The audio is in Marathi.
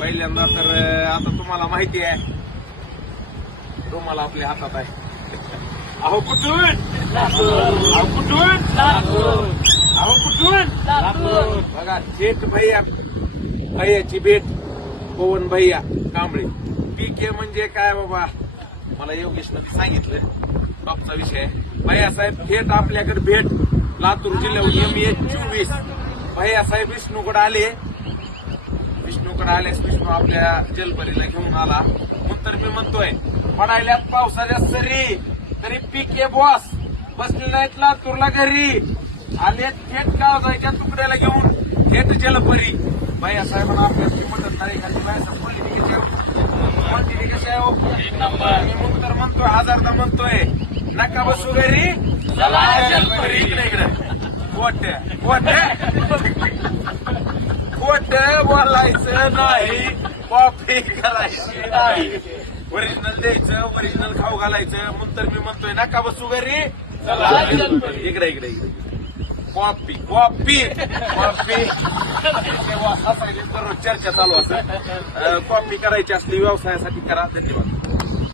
पहिल्यांदा तर आता तुम्हाला माहिती आहे रुमाल आपल्या हातात आहे. अहो कुठून अहो कुठून अहो कुठून बघा थेट भैयाची भेट पवन भैया कांबळे. पीके म्हणजे काय बाबा मला योगेशनं सांगितलं टॉपचा विषय. भैयासाहेब थेट आपल्याकडे भेट लातूर जिल्ह्यावर MA24 भैयासाहेब विष्णूकडे आले. विष्णू आपल्या जलपरीला घेऊन आला. नंतर मी म्हणतोय पडायल्यात पावसाच्या सरी तरी पीके बॉस बसले नाहीत लातूरला घरी. आले थेट काळजाच्या तुकड्याला घेऊन थेट जलपरी. भैयासाहेबांना आपल्याची मदत नाही खाली क्वांटिटी कशी आहे हो? मी तर म्हणतोय हजारदा म्हणतोय नका बसू घरी चला जलपरी. इकडे खोट बोलायचं नाही, कॉफी करायची नाही, ओरिजिनल द्यायचं, ओरिजिनल खाऊ घालायचं. नंतर मी म्हणतोय नका बसू घरी चला इकडे कॉफी असायची दररोज चर्चा चालू असं. कॉफी करायची असली व्यवसायासाठी करा. धन्यवाद.